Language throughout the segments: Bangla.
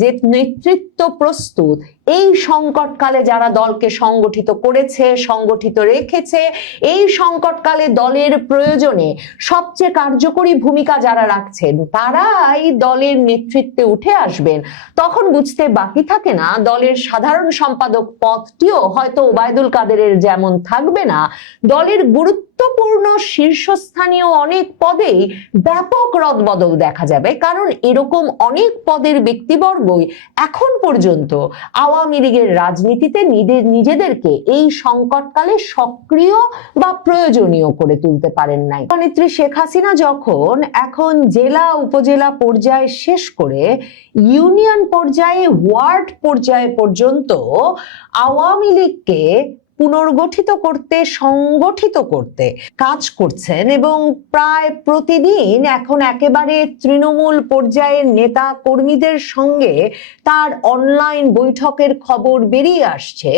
যে নেতৃত্ব প্রস্তুত, এই সংকটকালে যারা দলকে সংগঠিত করেছে, সংগঠিত রেখেছে, এই সংকটকালে দলের প্রয়োজনে সবচেয়ে কার্যকরী ভূমিকা যারা রাখছেন তারাই দলের নেতৃত্বে উঠে আসবেন, তখন বুঝতে বাকি থাকে না দলের সাধারণ সম্পাদক পদটিও হয়তো ওবায়দুল কাদেরের যেমন থাকবে না, দলের গুরুত্বপূর্ণ শীর্ষস্থানীয় অনেক পদেই ব্যাপক রদবদল দেখা যাবে। কারণ এরকম অনেক পদের ব্যক্তিবর্গই এখন পর্যন্ত আওয়ামী লীগের রাজনীতিতে নিজেদেরকে এই সংকটকালে সক্রিয় বা প্রয়োজনীয় করে তুলতে পারেন নাই। নেত্রী শেখ হাসিনা যখন এখন জেলা উপজেলা পর্যায়ে শেষ করে ইউনিয়ন পর্যায়ে, ওয়ার্ড পর্যায়ে পর্যন্ত আওয়ামী লীগকে পুনর্গঠিত করতে, সংগঠিত করতে কাজ করছেন এবং প্রায় প্রতিদিন এখন একেবারে তৃণমূল পর্যায়ের নেতা কর্মীদের সঙ্গে তার অনলাইন বৈঠকের খবর বেরিয়ে আসছে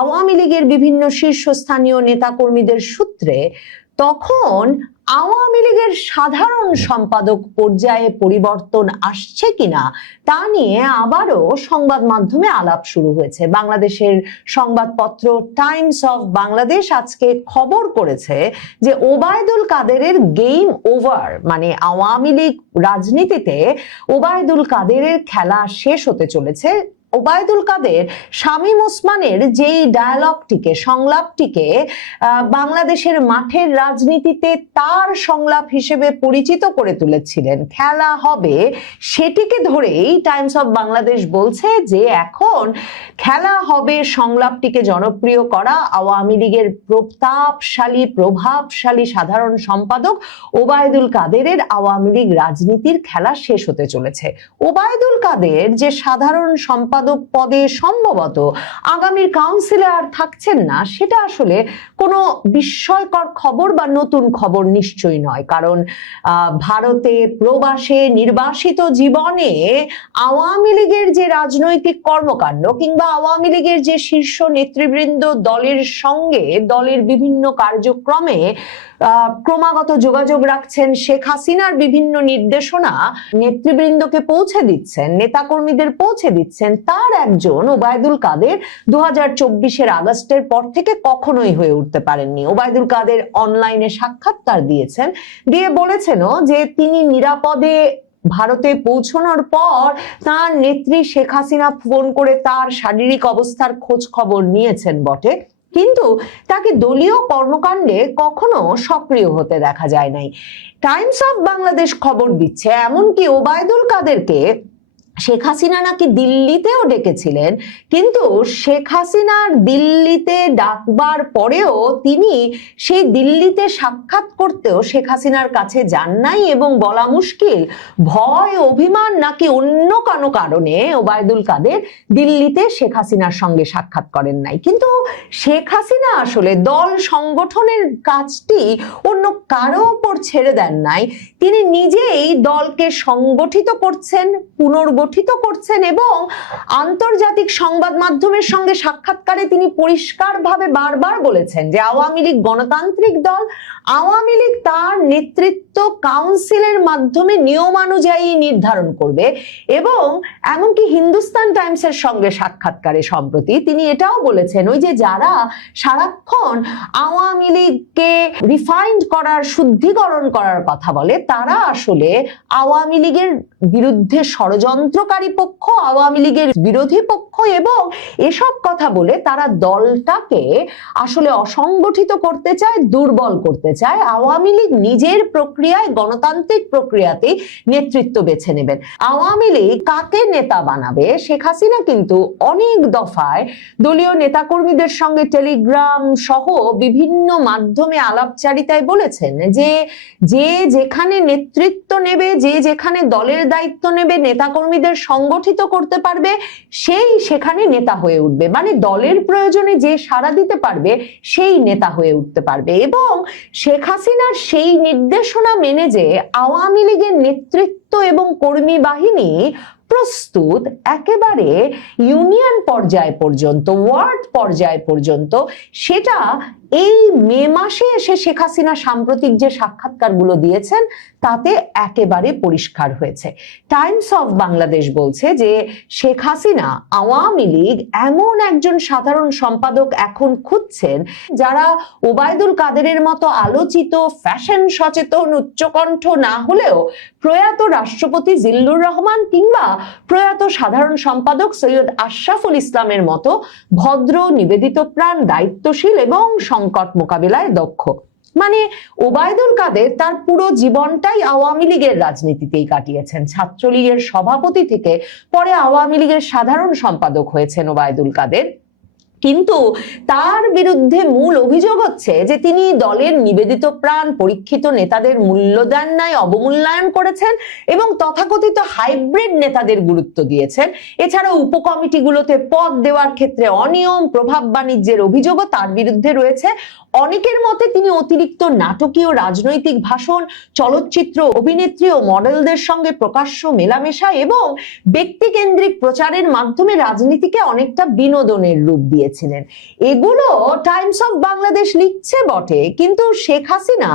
আওয়ামী লীগের বিভিন্ন শীর্ষস্থানীয় নেতা কর্মীদের সূত্রে, তখন আওয়ামী লীগের সাধারণ সম্পাদক পর্যায়ে পরিবর্তন আসছে কিনা তা নিয়ে আবারও সংবাদ মাধ্যমে আলাপ শুরু হয়েছে। বাংলাদেশের সংবাদপত্র টাইমস অফ বাংলাদেশ আজকে খবর করেছে যে ওবায়দুল কাদেরের গেম ওভার, মানে আওয়ামী লীগ রাজনীতিতে ওবায়দুল কাদেরের খেলা শেষ হতে চলেছে। ওবায়দুল কাদের শামীম ওসমানের যেই ডায়ালগটিকে, সংলাপটিকে বাংলাদেশের মাঠের রাজনীতিতে তার সংলাপ হিসেবে পরিচিত করে তুলেছিলেন, খেলা হবে, সেটিকে ধরেই টাইমস অফ বাংলাদেশ বলছে যে এখন খেলা হবে সংলাপটিকে জনপ্রিয় করা আওয়ামী লীগের প্রভাবশালী সাধারণ সম্পাদক ওবায়দুল কাদেরের আওয়ামী লীগ রাজনীতির খেলা শেষ হতে চলেছে। ওবায়দুল কাদের যে সাধারণ সম্পাদক পদে সম্ভবত আগামীর কাউন্সিলে আর থাকছেন না, সেটা আসলে কোনো বিস্ময়কর খবর বা নতুন খবর নিশ্চয়ই নয়। কারণ ভারতে প্রবাসে নির্বাসিত জীবনে আওয়ামী লীগের যে রাজনৈতিক কর্মকাণ্ড কিংবা আওয়ামী লীগের যে শীর্ষ নেতৃবৃন্দ দলের সঙ্গে দলের বিভিন্ন কার্যক্রমে ক্রমাগত যোগাযোগ রাখছেন, শেখ হাসিনার বিভিন্ন নির্দেশনা নেতৃবৃন্দকে পৌঁছে দিচ্ছেন, নেতাকর্মীদের পৌঁছে দিচ্ছেন, তার একজন ওবায়দুল কাদের 2024-এর আগস্টের পর থেকে কখনোই হয়ে উঠতে পারেননি। ওবায়দুল কাদের অনলাইনে সাক্ষাৎকার দিয়েছেন, দিয়ে বলেছেনও যে তিনি নিরাপদে ভারতে পৌঁছানোর পর তার নেত্রী শেখ হাসিনা ফোন করে তার শারীরিক অবস্থার খোঁজ খবর নিয়েছেন বটে, কিন্তু তাকে দলীয় কর্মকাণ্ডে কখনো সক্রিয় হতে দেখা যায় নাই। টাইমস অফ বাংলাদেশ খবর দিচ্ছে এমনকি ওবায়দুল কাদেরকে শেখ হাসিনা নাকি দিল্লিতেও ডেকেছিলেন, কিন্তু শেখ হাসিনার দিল্লিতে ডাকবার পরেও তিনি সেই দিল্লিতে সাক্ষাৎ করতেও শেখ হাসিনার কাছে যান নাই এবং বলা মুশকিল ভয়, অভিমান নাকি অন্য কোনো কারণে ওবায়দুল কাদের দিল্লিতে শেখ হাসিনার সঙ্গে সাক্ষাৎ করেন নাই। কিন্তু শেখ হাসিনা আসলে দল সংগঠনের কাজটি অন্য কারো উপর ছেড়ে দেন নাই, তিনি নিজেই দলকে সংগঠিত করছেন, পুনর্গঠিত করছেন এবং আন্তর্জাতিক সংবাদ মাধ্যমের সঙ্গে সাক্ষাৎকারে তিনি পরিষ্কারভাবে বারবার বলেছেন যে আওয়ামী লীগ গণতান্ত্রিক দল, আওয়ামী লীগ তার নেতৃত্ব কাউন্সিলের মাধ্যমে নিয়মানুযায়ী নির্ধারণ করবে। এবং এমনকি হিন্দুস্তান টাইমসের সঙ্গে সাক্ষাৎকারে সম্প্রতি তিনি এটাও বলেছেন, ওই যে যারা সারাক্ষণ আওয়ামী লীগকে রিফাইন্ড করার, শুদ্ধিকরণ করার কথা বলে, তারা আসলে আওয়ামী লীগের বিরুদ্ধে ষড়যন্ত্রকারী পক্ষ, আওয়ামী লীগের বিরোধী পক্ষ, এবং এসব কথা বলে তারা দলটাকে আসলে অসংগঠিত করতে চায়, দুর্বল করতে চায়। আওয়ামী লীগ নিজের প্রক্রিয়ায়, গণতান্ত্রিক প্রক্রিয়াতে নেতৃত্ব বেছে নেবেন। আওয়ামী লীগ কাকে নেতা বানাবে, শেখ হাসিনা কিন্তু অনেক দফায় দলীয় নেতাকর্মীদের সঙ্গে টেলিগ্রাম সহ বিভিন্ন মাধ্যমে আলাপচারিতায় বলেছেন যে যে যেখানে নেতৃত্ব নেবে, যে যেখানে দলের দায়িত্ব নেবে, নেতাকর্মীদের সংগঠিত করতে পারবে, সেই সেখানে নেতা হয়ে উঠবে। মানে দলের প্রয়োজনে যে সাড়া দিতে পারবে সেই নেতা হয়ে উঠতে পারবে। এবং শেখ হাসিনার সেই নির্দেশনা মেনে যে আওয়ামী লীগের নেতৃত্ব এবং কর্মী বাহিনী প্রস্তুত একেবারে ইউনিয়ন পর্যায় পর্যন্ত, ওয়ার্ড পর্যায় পর্যন্ত, সেটা এই মে মাসে এসে শেখ হাসিনা সাম্প্রতিক যে সাক্ষাৎকারগুলো দিয়েছেন তাতে একেবারে পরিষ্কার হয়েছে। টাইমস অফ বাংলাদেশ বলছে যে শেখ হাসিনা আওয়ামী লীগ এমন একজন সাধারণ সম্পাদক এখন খুঁজছেন যারা ওবায়দুল কাদেরের মতো আলোচিত, ফ্যাশন সচেতন, উচ্চকণ্ঠ না হলেও প্রয়াত রাষ্ট্রপতি জিল্লুর রহমান কিংবা প্রয়াত সাধারণ সম্পাদক সৈয়দ আশরাফুল ইসলামের মতো ভদ্র, নিবেদিত প্রাণ, দায়িত্বশীল এবং সংকট মোকাবিলায় দক্ষ। মানে ওবায়দুল কাদের তার পুরো জীবনটাই আওয়ামী লীগের রাজনীতিতেই কাটিয়েছেন। ছাত্রলীগের সভাপতি থেকে পরে আওয়ামী লীগের সাধারণ সম্পাদক হয়েছেন ওবায়দুল কাদের। কিন্তু তার বিরুদ্ধে মূল অভিযোগ হচ্ছে যে তিনি দলের নিবেদিত প্রাণ, পরীক্ষিত নেতাদের মূল্যদান নাই অবমূল্যায়ন করেছেন এবং তথাকথিত হাইব্রিড নেতাদের গুরুত্ব দিয়েছেন। এছাড়া উপকমিটিগুলোতে পদ দেওয়ার ক্ষেত্রে অনিয়ম, প্রভাব বাণিজ্যের অভিযোগও তার বিরুদ্ধে রয়েছে। অনেকের মতে তিনি অতিরিক্ত নাটকীয় রাজনৈতিক ভাষণ, চলচ্চিত্র অভিনেত্রী ও মডেলদের সঙ্গে প্রকাশ্য মেলামেশা এবং ব্যক্তিকেন্দ্রিক প্রচারের মাধ্যমে রাজনীতিকে অনেকটা বিনোদনের রূপ দিয়েছিলেন। এগুলো টাইমস অফ বাংলাদেশ লিখছে বটে, কিন্তু শেখ হাসিনা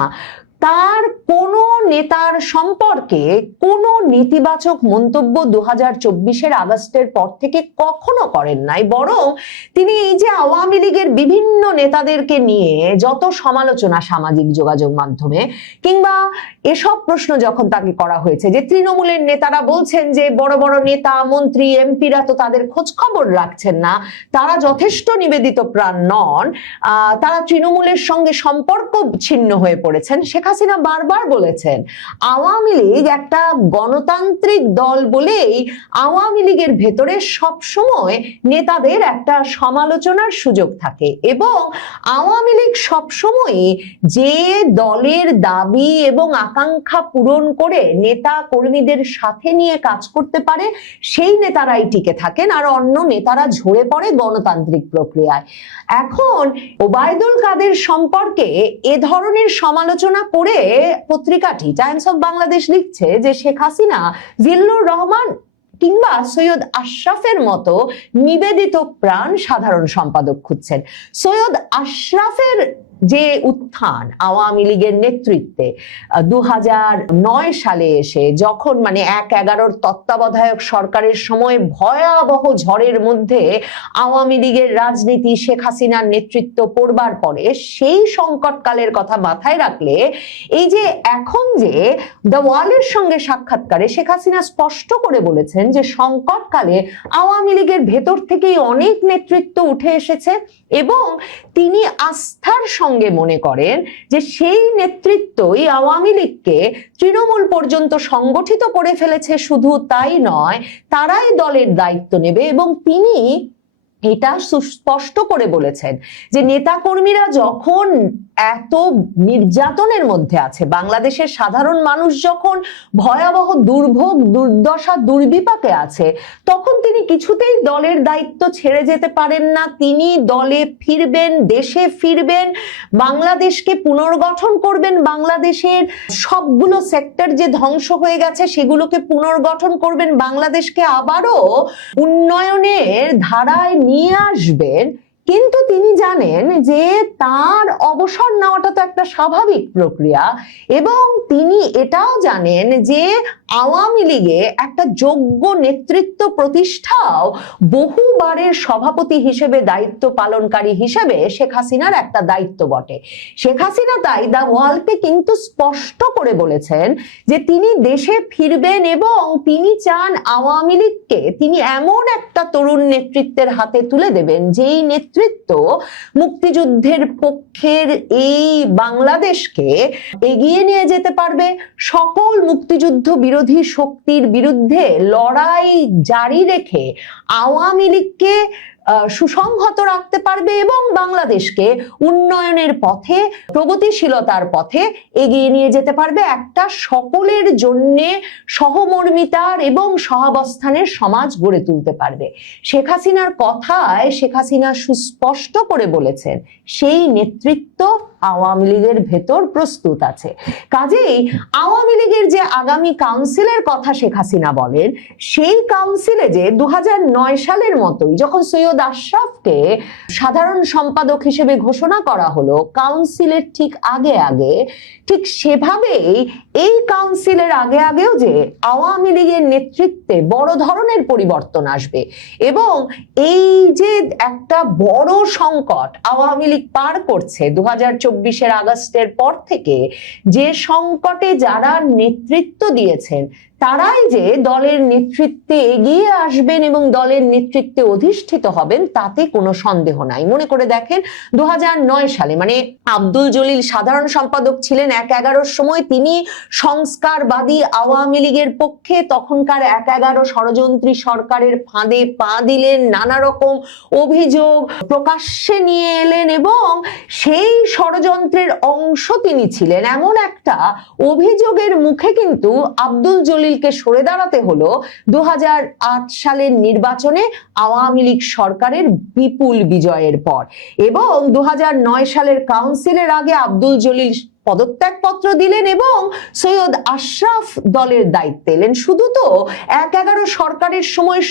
তার কোন নেতার সম্পর্কে কোনো নেতিবাচক মন্তব্য 2024-এর আগস্টের পর থেকে কখনো করেন নাই। বরং তিনি এই যে আওয়ামী লীগের বিভিন্ন নেতাদেরকে নিয়ে যত সমালোচনা সামাজিক যোগাযোগ মাধ্যমে কিংবা এসব প্রশ্ন যখন তাকে করা হয়েছে যে তৃণমূলের নেতারা বলছেন যে বড় বড় নেতা, মন্ত্রী, এমপিরা তো তাদের খোঁজ খবর রাখছেন না, তারা যথেষ্ট নিবেদিত প্রাণ নন, তারা তৃণমূলের সঙ্গে সম্পর্ক ছিন্ন হয়ে পড়েছেন। শেখ হাসিনা বারবার বলেছেন আওয়ামী লীগ একটা গণতান্ত্রিক দল বলেই আওয়ামী লীগের ভেতরে সবসময় নেতাদের একটা সমালোচনার সুযোগ থাকে এবং আওয়ামী লীগ সবসময় যে দলের দাবি এবং আকাঙ্ক্ষা পূরণ করে নেতা কর্মীদের সাথে নিয়ে কাজ করতে পারে সেই নেতারাই টিকে থাকেন আর অন্য নেতারা ঝরে পড়ে গণতান্ত্রিক প্রক্রিয়ায়। এখন ওবায়দুল কাদের সম্পর্কে এ ধরনের সমালোচনা করে পত্রিকাটি টাইমস অফ বাংলাদেশ লিখছে যে শেখ হাসিনা জিল্লুর রহমান কিংবা সৈয়দ আশরাফের মতো নিবেদিত প্রাণ সাধারণ সম্পাদক খুঁজছেন। সৈয়দ আশরাফের যে উত্থান আওয়ামী লীগের নেতৃত্বে 2009 সালে এসে যখন 1/11 তত্ত্বাবধায়ক সরকারের সময় ভয়াবহ ঝড়ের মধ্যে আওয়ামী লীগের রাজনীতি শেখ হাসিনার নেতৃত্ব পড়বার পরে সেই সংকটকালের কথা মাথায় রাখলে এই যে এখন যে দ্য ওয়ালের সঙ্গে সাক্ষাৎকারে শেখ হাসিনা স্পষ্ট করে বলেছেন যে সংকটকালে আওয়ামী লীগের ভেতর থেকেই অনেক নেতৃত্ব উঠে এসেছে এবং তিনি আস্থার সঙ্গে মনে করেন যে সেই নেতৃত্বই আওয়ামী লীগকে তৃণমূল পর্যন্ত সংগঠিত করে ফেলেছে। শুধু তাই নয়, তারাই দলের দায়িত্ব নেবে এবং তিনি এটা সুস্পষ্ট করে বলেছেন যে নেতাকর্মীরা যখন এত নির্যাতনের মধ্যে আছে, বাংলাদেশের সাধারণ মানুষ যখন ভয়াবহ দুর্ভোগ, দুর্দশা, দুর্বিপাকে আছে, তখন তিনি কিছুতেই দলের দায়িত্ব ছেড়ে যেতে পারেন না। তিনি দলে ফিরবেন, দেশে ফিরবেন, বাংলাদেশকে পুনর্গঠন করবেন, বাংলাদেশের সবগুলো সেক্টর যে ধ্বংস হয়ে গেছে সেগুলোকে পুনর্গঠন করবেন, বাংলাদেশকে আবারও উন্নয়নের ধারায় নিয়ে আসবেন। কিন্তু তিনি জানেন যে তার অবসর নেওয়াটা তো একটা স্বাভাবিক প্রক্রিয়া এবং তিনি এটাও জানেন যে আওয়ামী লীগে একটা যোগ্য নেতৃত্ব প্রতিষ্ঠাও বহুবারের সভাপতি হিসেবে দায়িত্ব পালনকারী হিসেবে শেখ হাসিনার একটা দায়িত্ব বটে। শেখ হাসিনা তাই দ্য ওয়ালকে কিন্তু স্পষ্ট করে বলেছেন যে তিনি দেশে ফিরবেন এবং তিনি চান আওয়ামী লীগকে তিনি এমন একটা তরুণ নেতৃত্বের হাতে তুলে দেবেন যেই নেতৃত্ব মুক্তিযুদ্ধের পক্ষের এই বাংলাদেশকে এগিয়ে নিয়ে যেতে পারবে, সকল মুক্তিযুদ্ধ বিরোধী শক্তির বিরুদ্ধে লড়াই জারি রেখে আওয়ামী লীগকে সুসংহত রাখতে পারবে এবং বাংলাদেশকে উন্নয়নের পথে, প্রগতিশীলতার পথে এগিয়ে নিয়ে যেতে পারবে, একটা সকলের জন্য সহমর্মিতার এবং সহাবস্থানের সমাজ গড়ে তুলতে পারবে। শেখ হাসিনার কথায় শেখ হাসিনা সুস্পষ্ট করে বলেছেন সেই নেতৃত্ব আওয়ামী লীগের ভেতর প্রস্তুত আছে। কাজেই আওয়ামী লীগের যে আগামী কাউন্সিলের কথা শেখ হাসিনা বলেন, সেই কাউন্সিলে যে 2009 সালের মতোই যখন সৈয়দ আশরাফকে সাধারণ সম্পাদক হিসেবে ঘোষণা করা হলো কাউন্সিলের ঠিক আগে আগে, ঠিক সেভাবেই এই কাউন্সিলের আগে আগেও যে আওয়ামী লীগের নেতৃত্বে বড় ধরনের পরিবর্তন আসবে এবং এই যে একটা বড় সংকট আওয়ামী লীগ পার করছে 2024-এর আগস্টের পর থেকে, যে সংকটে যারা নেতৃত্ব দিয়েছেন তারাই যে দলের নেতৃত্বে এগিয়ে আসবেন এবং দলের নেতৃত্বে অধিষ্ঠিত হবেন তাতে কোনো সন্দেহ নাই। মনে করে দেখেন 2009 সালে মানে আব্দুল জলিল সাধারণ সম্পাদক ছিলেন 1/11 সময়, তিনি সংস্কারবাদী আওয়ামী লীগের পক্ষে তখনকার 1/11 ষড়যন্ত্রী সরকারের ফাঁদে পা দিলেন, নানা রকম অভিযোগ প্রকাশ্যে নিয়ে এলেন এবং সেই ষড়যন্ত্রের অংশ তিনি ছিলেন। এমন একটা অভিযোগের মুখে কিন্তু আব্দুল জলিল সরে দাঁড়াতে হলো 2008 সালের নির্বাচনে আওয়ামী লীগ সরকারের বিপুল বিজয়ের পর এবং 2009 সালের কাউন্সিলের আগে আব্দুল জলিল পদত্যাগপত্র দিলেন এবং সৈয়দ আশরাফ দলের দায়িত্বে এলেন। শুধু তো 1/11 সরকারের সময়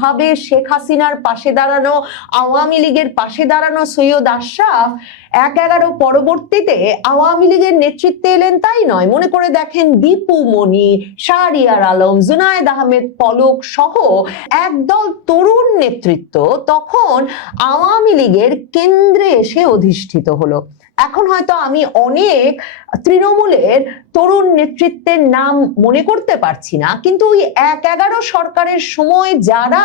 ভাবে শেখ হাসিনার পাশে দাঁড়ানো, আওয়ামী লীগের পাশে দাঁড়ানো সৈয়দ আশরাফ 1/11 পরবর্তীতে আওয়ামী লীগের নেতৃত্বে এলেন তাই নয়। মনে করে দেখেন দীপু মনি, শাহরিয়ার আলম, জুনায়েদ আহমেদ পলক সহ একদল তরুণ নেতৃত্ব তখন আওয়ামী লীগের কেন্দ্রে এসে অধিষ্ঠিত হলো। এখন হয়তো আমি অনেক তৃণমূলের তরুণ নেতৃত্বের নাম মনে করতে পারছি না, কিন্তু ওই 1/11 সরকারের সময় যারা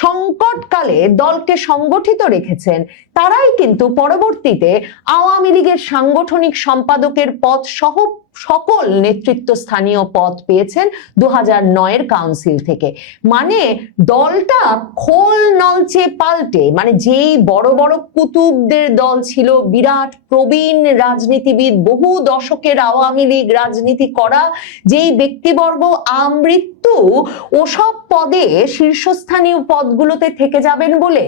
সংকটকালে দলকে সংগঠিত রেখেছেন তারাই কিন্তু পরবর্তীতে আওয়ামী লীগের সাংগঠনিক সম্পাদকের পদ সহ সকল নেতৃত্ব স্থানীয় পদ পেয়েছেন 2009-এর কাউন্সিল থেকে। মানে দলটা খোল নলচে পাল্টে, মানে যেই বড় বড় কুতুবদের দল ছিল, বিরাট প্রবীণ রাজনীতিবিদ, বহু দশকের আওয়ামী লীগ রাজনীতি করা যেই ব্যক্তিবর্গ আমৃত্যু ওসব পদে শীর্ষস্থানীয় পদগুলোতে থেকে যাবেন বলে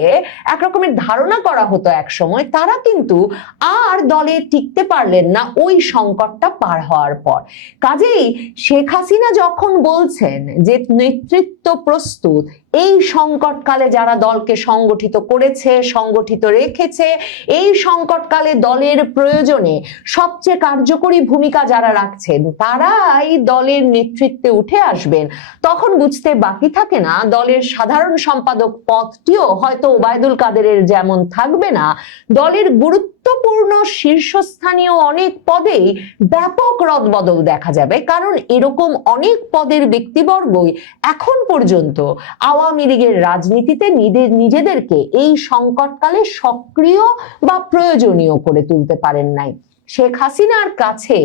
একরকমের ধারণা করা হতো এক সময়, তারা কিন্তু আর দলে টিকতে পারলেন না ওই সংকটটা পার হওয়ার পর। কাজেই শেখ হাসিনা যখন বলছেন যে নেতৃত্ব প্রস্তুত, এই সংকটকালে যারা দলকে সংগঠিত করেছে, সংগঠিত রেখেছে, এই সংকটকালে দলের প্রয়োজনে সবচেয়ে কার্যকরী ভূমিকা যারা রাখছেন তারাই দলের নেতৃত্বে উঠে আসবেন, তখন বুঝতে বাকি থাকে না দলের সাধারণ সম্পাদক পদটিও হয়তো ওবায়দুল কাদেরের যেমন থাকবে না, দলের গুরুত্বপূর্ণ শীর্ষস্থানীয় অনেক পদেই ব্যাপক রদবদল দেখা যাবে। কারণ এরকম অনেক পদের ব্যক্তিবর্গই এখন পর্যন্ত আওয়ামী লীগের রাজনীতিতে নিজেদেরকে এই সংকটকালে সক্রিয় বা প্রয়োজনীয় করে তুলতে পারেন নাই। শেখ হাসিনার কাছে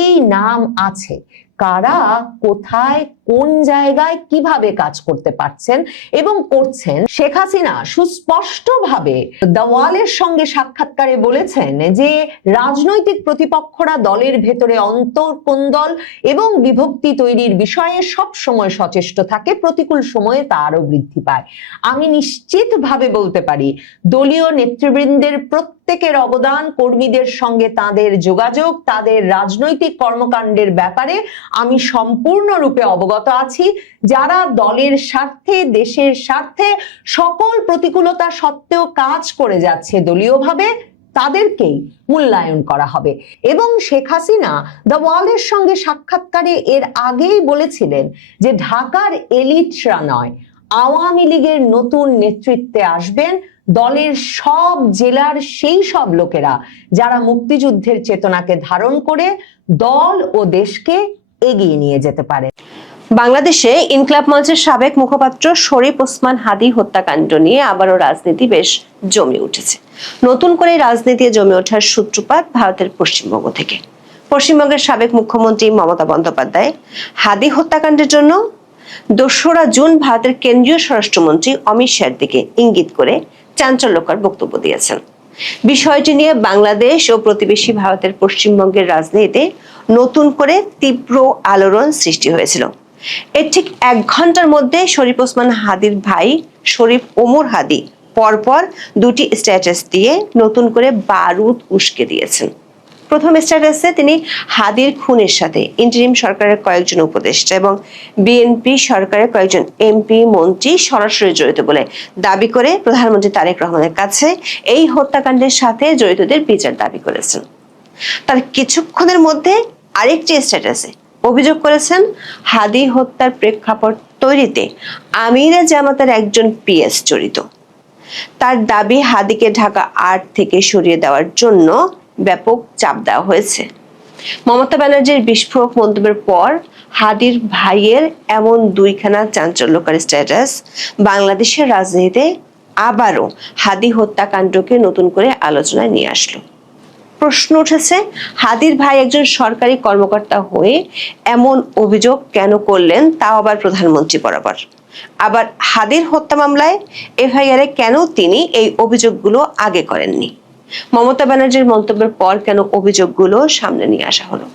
এই নাম আছে, কারা কোথায় কোন জায়গায় কিভাবে কাজ করতে পারছেন এবং করছেন। শেখ হাসিনা সুস্পষ্টভাবে দ্য ওয়ালের সঙ্গে সাক্ষাৎকারে বলেছেন যে রাজনৈতিক প্রতিপক্ষরা দলের ভেতরে অন্তর্কোন্দল এবং বিভক্তি তৈরির বিষয়ে সব সময় সচেষ্ট থাকে, প্রতিকূল সময়ে তা আরো বৃদ্ধি পায়। আমি নিশ্চিতভাবে বলতে পারি দলীয় নেতৃবৃন্দের প্রত্যেকের অবদান, কর্মীদের সঙ্গে তাদের যোগাযোগ, তাদের রাজনৈতিক কর্মকাণ্ডের ব্যাপারে আমি সম্পূর্ণরূপে অবগত আছি। যারা দলের স্বার্থে, দেশের স্বার্থে সকল প্রতিকূলতা সত্ত্বেও কাজ করে যাচ্ছে দলীয়ভাবে, তাদেরকেই মূল্যায়ন করা হবে। এবং শেখ হাসিনা দ্য ওয়ালের সঙ্গে সাক্ষাৎকারে এর আগেই বলেছিলেন যে ঢাকার এলিটরা নয়, আওয়ামী লীগের নতুন নেতৃত্বে আসবেন দলের সব জেলার সেই সব লোকেরা যারা মুক্তিযুদ্ধের চেতনাকে ধারণ করে দল ও দেশকে এগিয়ে নিয়ে যেতে পারে। বাংলাদেশে ইনকিলাব মঞ্চের সাবেক মুখপাত্র শরীফ ওসমান হাদী হত্যাকাণ্ড নিয়ে আবারও রাজনীতি বেশ জমে উঠেছে। নতুন করে রাজনীতি জমে ওঠার সূত্রপাত ভারতের পশ্চিমবঙ্গ থেকে। পশ্চিমবঙ্গের সাবেক মুখ্যমন্ত্রী মমতা বন্দ্যোপাধ্যায় হাদী হত্যাকাণ্ডের জন্য 2রা জুন ভারতের কেন্দ্রীয় স্বরাষ্ট্রমন্ত্রী অমিত শাহের দিকে ইঙ্গিত করে চাঞ্চল্যকর বক্তব্য দিয়েছেন। বিষয়টি নিয়ে বাংলাদেশ ও প্রতিবেশী ভারতের পশ্চিমবঙ্গের রাজনীতিতে নতুন করে তীব্র আলোড়ন সৃষ্টি হয়েছিল। এর ঠিক 1 ঘন্টার মধ্যে শরীফ ওসমান হাদীর ভাই শরীফ ওমর হাদী পরপর দুটি স্ট্যাটাস দিয়ে নতুন করে বারুদ উস্কে দিয়েছেন। প্রথম স্ট্যাটাসে তিনি হাদির খুনের সাথে ইন্টারিম সরকারের কয়েকজন উপদেষ্টা এবং বিএনপি সরকারের কয়েকজন এমপি মন্ত্রী সরাসরি জড়িত বলে দাবি করে প্রধানমন্ত্রী তারেক রহমানের কাছে এই হত্যাকাণ্ডের সাথে জড়িতদের বিচার দাবি করেছেন। তার কিছুক্ষণের মধ্যে আরেকটি স্ট্যাটাসে অভিযোগ করেছেন হাদি হত্যার প্রেক্ষাপট তৈরিতে আমিরে জামাতের একজন পিএস জড়িত। তার দাবি হাদিকে ঢাকা ৮ থেকে সরিয়ে দেওয়ার জন্য ব্যাপক চাপ দেওয়া হয়েছে। মমতা ব্যানার্জির বিস্ফোরক মন্তব্যের পর হাদির ভাইয়ের এমন দুইখানা চাঞ্চল্যকর স্ট্যাটাস বাংলাদেশের রাজনীতিতে আবারও হাদি হত্যাকাণ্ডকে নতুন করে আলোচনায় নিয়ে আসলো। প্রশ্ন উঠেছে, হাদির ভাই একজন সরকারি কর্মকর্তা হয়ে এমন অভিযোগ কেন করলেন, তাও আবার প্রধানমন্ত্রী বরাবর? আবার হাদির হত্যা মামলায় এফআইআরে কেন তিনি এই অভিযোগগুলো আগে করেননি? মমতা ব্যানার্জির মন্তব্যের পর কেন অভিযোগগুলো সামনে নিয়ে আসা হলো?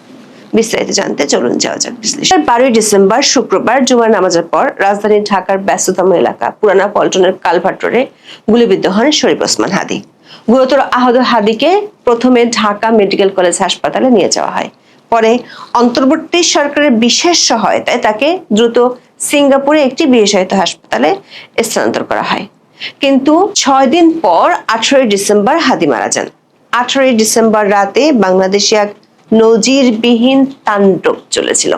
বিস্তারিত জানতে চলুন যাওয়া যাক বিশ্লেষণ। 12 ডিসেম্বর শুক্রবার জুমার নামাজের পর রাজধানী ঢাকার ব্যস্ততম এলাকা পুরানা পল্টনের কালভার্ট রোডে গুলিবিদ্ধ হন শরীফ ওসমান হাদি। গুরুতর আহত হাদিকে প্রথমে ঢাকা মেডিকেল কলেজ হাসপাতালে নিয়ে যাওয়া হয়। পরে অন্তর্বর্তী সরকারের বিশেষ সহায়তায় তাকে দ্রুত সিঙ্গাপুরে একটি বিশেষায়িত হাসপাতালে স্থানান্তর করা হয়। কিন্তু 6 দিন পর 18 ডিসেম্বর হাদি মারা যান। 18 ডিসেম্বর রাতে বাংলাদেশে এক নজিরবিহীন তাণ্ডব চলেছিল।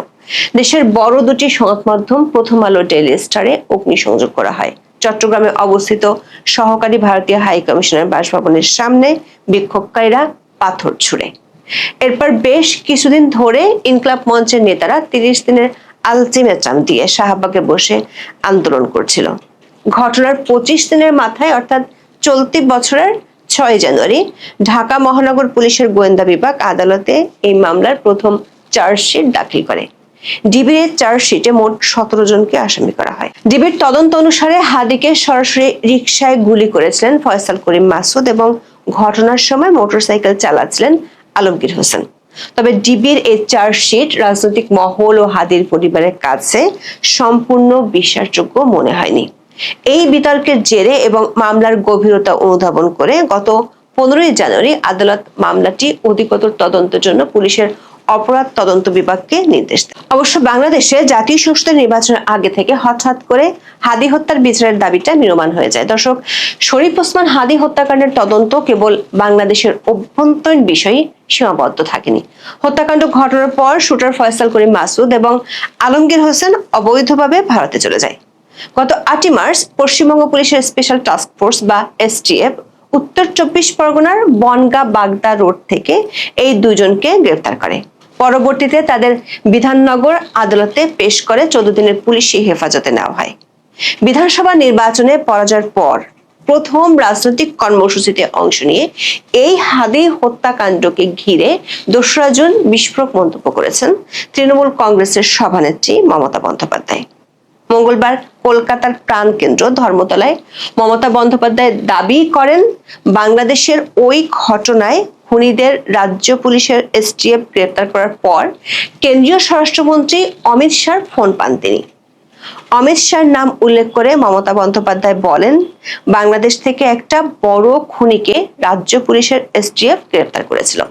দেশের বড় দুটি সংবাদ মাধ্যম প্রথম আলো, ডেইলি স্টারে অগ্নিসংযোগ করা হয়। চট্টগ্রামে অবস্থিত সহকারী ভারতীয় হাই কমিশনের বাসভবনের সামনে বিক্ষোভকারীরা পাথর ছুড়ে। এরপর বেশ কিছুদিন ধরে ইনকলাব মঞ্চের নেতারা 30 দিনের আলটিমেটাম দিয়ে শাহবাগে বসে আন্দোলন করছিল। ঘটনার 25 দিনের মাথায় অর্থাৎ চলতি বছরের 6 জানুয়ারি ঢাকা মহানগর পুলিশের গোয়েন্দা বিভাগ আদালতে এই মামলার প্রথম চার্জশিট দাখিল করে। ডিবির চার্জশিটে মোট 17 জনকে আসামি করা হয়। ডিবির তদন্ত অনুসারে হাদিকে সরাসরি রিকশায় গুলি করেছিলেন ফয়সাল করিম মাসুদ এবং ঘটনার সময় মোটরসাইকেল চালাচ্ছিলেন আলমগীর হোসেন। তবে ডিবির এই চার্জশিট রাজনৈতিক মহল ও হাদির পরিবারের কাছে সম্পূর্ণ বিশ্বাসযোগ্য মনে হয়নি। এই বিতর্কের জেরে এবং মামলার গভীরতা অনুধাবন করে গত 15 জানুয়ারি আদালত মামলাটি অধিকতর তদন্তের জন্য পুলিশের অপরাধ তদন্ত বিভাগকে নির্দেশ দেয়। অবশ্য বাংলাদেশে জাতীয় সংসদের নির্বাচনের আগে থেকে হঠাৎ করে হাদি হত্যার বিচারের দাবিটা নির্মাণ হয়ে যায়। দর্শক, শরীফ ওসমান হাদি হত্যাকাণ্ডের তদন্ত কেবল বাংলাদেশের অভ্যন্তরীণ বিষয়ে সীমাবদ্ধ থাকেনি। হত্যাকাণ্ড ঘটনার পর শুটার ফয়সাল করিম মাসুদ এবং আলমগীর হোসেন অবৈধভাবে ভারতে চলে যায়। গত 8 মার্চ পশ্চিমবঙ্গ পুলিশের স্পেশাল টাস্ক ফোর্স বা এসটিএফ উত্তর 24 পরগনার বনগাঁ বাগদা রোড থেকে এই দুজনকে গ্রেফতার করে। পরবর্তীতে তাদের বিধাননগর আদালতে পেশ করে 14 দিনের পুলিশি হেফাজতে নেওয়া হয়। বিধানসভা নির্বাচনে পরাজয়ের পর প্রথম রাজনৈতিক কর্মসূচিতে অংশ নিয়ে এই হাদি হত্যাকাণ্ডকে ঘিরে 2রা জুন বিস্ফোরক মন্তব্য করেছেন তৃণমূল কংগ্রেসের সভানেত্রী মমতা বন্দ্যোপাধ্যায়। মঙ্গলবার কলকাতার প্রাণকেন্দ্র ধর্মতলায় মমতা বন্দ্যোপাধ্যায় দাবি করেন, বাংলাদেশের ওই ঘটনায় খুনিদের রাজ্য পুলিশের এসটিএফ গ্রেফতার করার পর কেন্দ্রীয় স্বরাষ্ট্রমন্ত্রী অমিত শাহর ফোন পান তিনি। অমিত শাহর নাম উল্লেখ করে মমতা বন্দ্যোপাধ্যায় বলেন, বাংলাদেশ থেকে একটা বড় খুনিকে রাজ্য পুলিশের এসটিএফ গ্রেফতার করেছিল,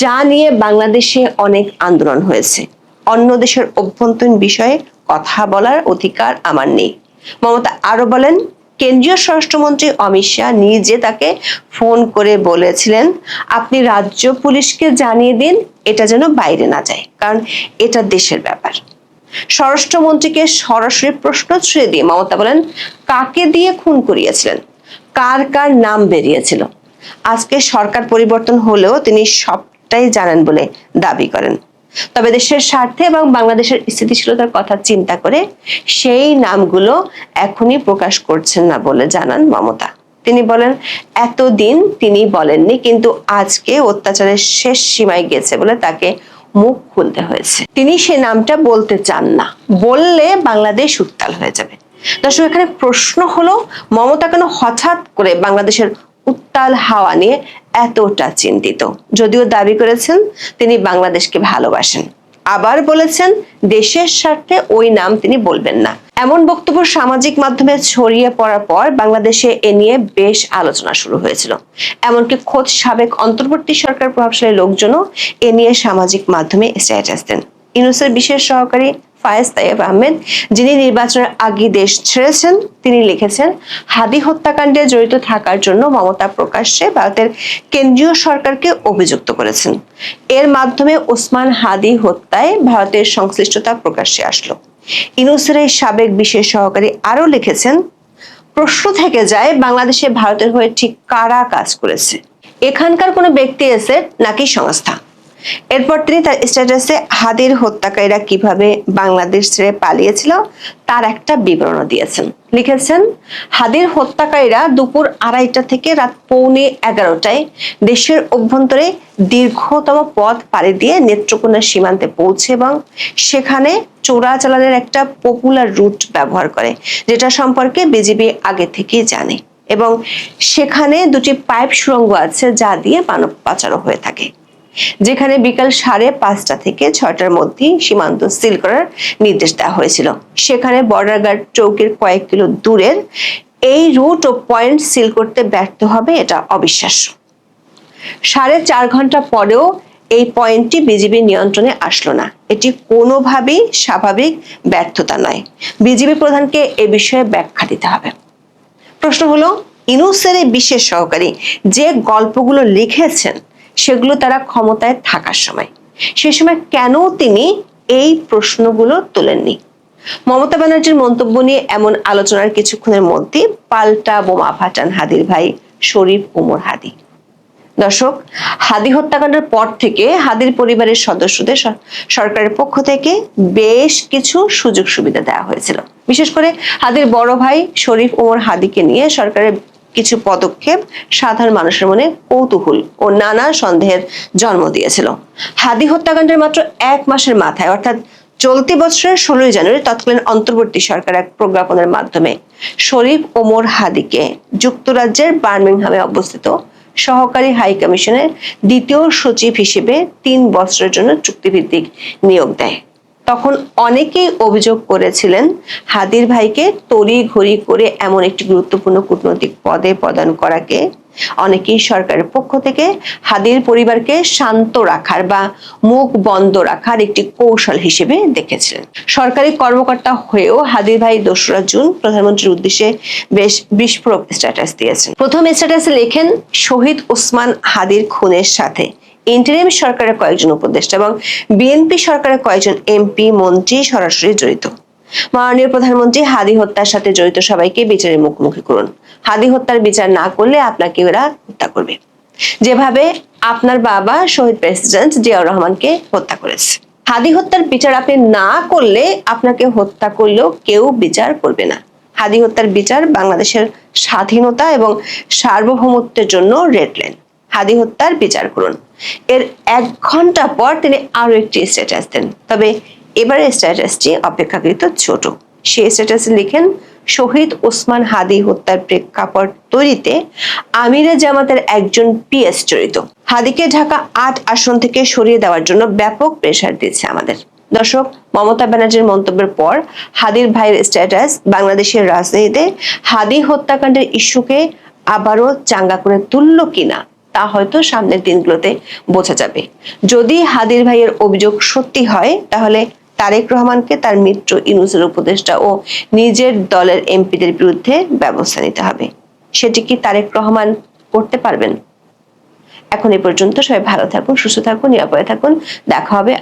যা নিয়ে বাংলাদেশে অনেক আন্দোলন হয়েছে। অন্য দেশের অভ্যন্তরীণ বিষয়ে কথা বলার অধিকার আমার নেই। মমতা আরো বলেন, কেন্দ্রীয় স্বরাষ্ট্রমন্ত্রী অমিত শাহ নিজে তাকে ফোন করে বলেছিলেন, আপনি রাজ্য পুলিশকে জানিয়ে দিন এটা যেন বাইরে না যায়, কারণ এটা দেশের ব্যাপার। স্বরাষ্ট্রমন্ত্রীকে সরাসরি প্রশ্ন ছুড়ে দিয়ে মমতা বলেন, কাকে দিয়ে খুন করিয়েছিলেন, কার কার নাম বেরিয়েছিল। আজকে সরকার পরিবর্তন হলেও তিনি সবটাই জানেন বলে দাবি করেন। তবে দেশের স্বার্থে এবং বাংলাদেশের স্থিতিশীলতার কথা চিন্তা করে সেই নামগুলো এখনই প্রকাশ করছেন না বলে জানান মমতা। তিনি বলেন, এতদিন তিনি বলেননি, কিন্তু আজকে অত্যাচারের শেষ সীমায় গেছে বলে তাকে মুখ খুলতে হয়েছে। তিনি সে নামটা বলতে চান না, বললে বাংলাদেশ উত্তাল হয়ে যাবে। দর্শক, এখানে প্রশ্ন হলো, মমতা কেন হঠাৎ করে বাংলাদেশের উত্তাল হাওয়া নিয়ে এতটা চিন্তিত? যদিও দাবি করেছেন তিনি বাংলাদেশকে ভালোবাসেন, আবার বলেছেন দেশের স্বার্থে ওই নাম তিনি বলবেন না। এমন বক্তব্য সামাজিক মাধ্যমে ছড়িয়ে পড়ার পর বাংলাদেশে এ নিয়ে বেশ আলোচনা শুরু হয়েছিল। এমনকি খোদ সাবেক অন্তর্বর্তী সরকার প্রভাবশালী লোকজনও এ নিয়ে সামাজিক মাধ্যমে স্ট্যাটাস দেন। ইউনূসের বিশেষ সহকারী ফায়েজ তাইয়েব আহমেদ, যিনি নির্বাচনের আগে দেশ ছেড়েছেন, তিনি লিখেছেন, হাদি হত্যাকাণ্ডে জড়িত থাকার জন্য মমতা প্রকাশ্যে ভারতের কেন্দ্রীয় সরকারকে অভিযুক্ত করেছেন। এর মাধ্যমে ওসমান হাদি হত্যায় ভারতের সংশ্লিষ্টতা প্রকাশ্যে আসলো। ইউনূসের এই সাবেক বিশেষ সহকারী আরো লিখেছেন, প্রশ্ন থেকে যায় বাংলাদেশে ভারতের হয়ে ঠিক কারা কাজ করেছে, এখানকার কোনো ব্যক্তি এসে নাকি সংস্থা। এরপর তিনি তার স্ট্যাটাসে হাদির হত্যাকারীরা কিভাবে বাংলাদেশ ছেড়ে পালিয়েছিল তার একটা বিবরণ দিয়েছেন। লিখেছেন, হাদির হত্যাকারীরা দুপুর 2:30টা থেকে রাত 11:15টায় দেশের অভ্যন্তরে দীর্ঘতম পথ পাড়ি দিয়ে নেত্রকোনা সীমান্তে পৌঁছে এবং সেখানে চোরাচালানের একটা পপুলার রুট ব্যবহার করে, যেটা সম্পর্কে বিজিবি আগে থেকেই জানে, এবং সেখানে 2টি পাইপ সুড়ঙ্গ আছে যা দিয়ে মানব পাচারও হয়ে থাকে, যেখানে বিকাল 5:30টা থেকে 6টার মধ্যে সীমান্ত সিল করার নির্দেশ দেওয়া হয়েছিল। সেখানে বর্ডার গার্ড চৌকির কয়েক কিলো দূরের এই রুট ও পয়েন্ট সিল করতে ব্যর্থ হবে, এটা অবিশ্বাস্য। 4.5 ঘন্টা পরেও এই পয়েন্টটি বিজিবি নিয়ন্ত্রণে আসলো না। এটি কোনোভাবেই স্বাভাবিক ব্যর্থতা নয়। বিজিবি প্রধানকে এ বিষয়ে ব্যাখ্যা দিতে হবে। প্রশ্ন হলো, ইউনূসের এই বিশেষ সহকারী যে গল্পগুলো লিখেছেন সেগুলো তারা ক্ষমতায় থাকার সময়, সে সময় কেন তিনি এই প্রশ্নগুলো তোলেননি? মমতা ব্যানার্জির মন্তব্য নিয়ে এমন আলোচনার কিছুক্ষণের মধ্যে পাল্টা বোমা ফাটান হাদির ভাই শরীফ ওমর হাদি। দর্শক, হাদি হত্যাকাণ্ডের পর থেকে হাদির পরিবারের সদস্যদের সরকারের পক্ষ থেকে বেশ কিছু সুযোগ সুবিধা দেওয়া হয়েছিল। বিশেষ করে হাদির বড় ভাই শরীফ ওমর হাদিকে নিয়ে সরকারের কিছু পদক্ষেপ সাধারণ মানুষের মনে কৌতূহল ও নানা সন্দেহের জন্ম দিয়েছিল। হাদি হত্যাকাণ্ডের মাত্র 1 মাসের মাথায়, অর্থাৎ চলতি বছরের 16 জানুয়ারি তৎকালীন অন্তর্বর্তী সরকার এক প্রজ্ঞাপনের মাধ্যমে শরীফ ওমর হাদিকে যুক্তরাজ্যের বার্মিংহামে অবস্থিত সহকারী হাই কমিশনের 2য় সচিব হিসেবে 3 বছরের জন্য চুক্তিভিত্তিক নিয়োগ দেয়। তখন অনেকেই অভিযোগ করেছিলেন হাদির ভাইকে তড়িঘড়ি করে এমন একটি গুরুত্বপূর্ণ কূটনৈতিক পদে প্রদান করাকে অনেকেই সরকারের পক্ষ থেকে হাদির পরিবারকে শান্ত রাখার বা মুখ বন্ধ রাখার একটি কৌশল হিসেবে দেখেছিলেন। সরকারি কর্মকর্তা হয়েও হাদির ভাই 2রা জুন প্রধানমন্ত্রীর উদ্দেশ্যে বেশ বিস্ফোরক স্ট্যাটাস দিয়েছেন। প্রথম স্ট্যাটাসে লেখেন, শহীদ ওসমান হাদির খুনের সাথে ইন্টারিম সরকারের কয়েকজন উপদেষ্টা এবং বিএনপি সরকারের কয়েকজন এমপি মন্ত্রী সরাসরি জড়িত। মাননীয় প্রধানমন্ত্রী হাদি হত্যার সাথে জড়িত সবাইকে বিচারের মুখোমুখি করুন। হাদি হত্যার বিচার না করলে আপনাকে এরা হত্যা করবে, যেভাবে আপনার বাবা শহীদ প্রেসিডেন্ট জিয়াউর রহমানকে হত্যা করেছে। হাদি হত্যার বিচার আপনি না করলে আপনাকে হত্যা করলেও কেউ বিচার করবে না। হাদি হত্যার বিচার বাংলাদেশের স্বাধীনতা এবং সার্বভৌমত্বের জন্য রেড লাইন। হাদি হত্যার বিচার করুন। এর 1 ঘন্টা পর তিনি আরো একটি স্ট্যাটাস দেন, তবে এবারে স্ট্যাটাসটি অপেক্ষাকৃত ছোট। সেই স্ট্যাটাসে লিখেন, শহীদ ওসমান হাদি হত্যার প্রেক্ষাপট তৈরিতে আমিরে জামাতের একজন পিএস জড়িত। হাদিকে ঢাকা 8 আসন থেকে সরিয়ে দেওয়ার জন্য ব্যাপক প্রেসার দিচ্ছে আমাদের। দর্শক, মমতা ব্যানার্জির মন্তব্যের পর হাদির ভাইয়ের স্ট্যাটাস বাংলাদেশের রাজনীতিতে হাদি হত্যাকাণ্ডের ইস্যুকে আবারও চাঙ্গা করে তুলল কিনা তা হয়তো সামনের দিনগুলোতে বোঝা যাবে। যদি হাদির ভাইয়ের অভিযোগ সত্যি হয়, তাহলে তারেক রহমানকে তার মিত্র ইউনূসের উপদেষ্টা ও নিজের দলের এমপিদের বিরুদ্ধে ব্যবস্থা নিতে হবে। সেটি কি তারেক রহমান করতে পারবেন? এখন এই পর্যন্ত। সবাই ভালো থাকুন, সুস্থ থাকুন, নিরাপদে থাকুন। দেখা হবে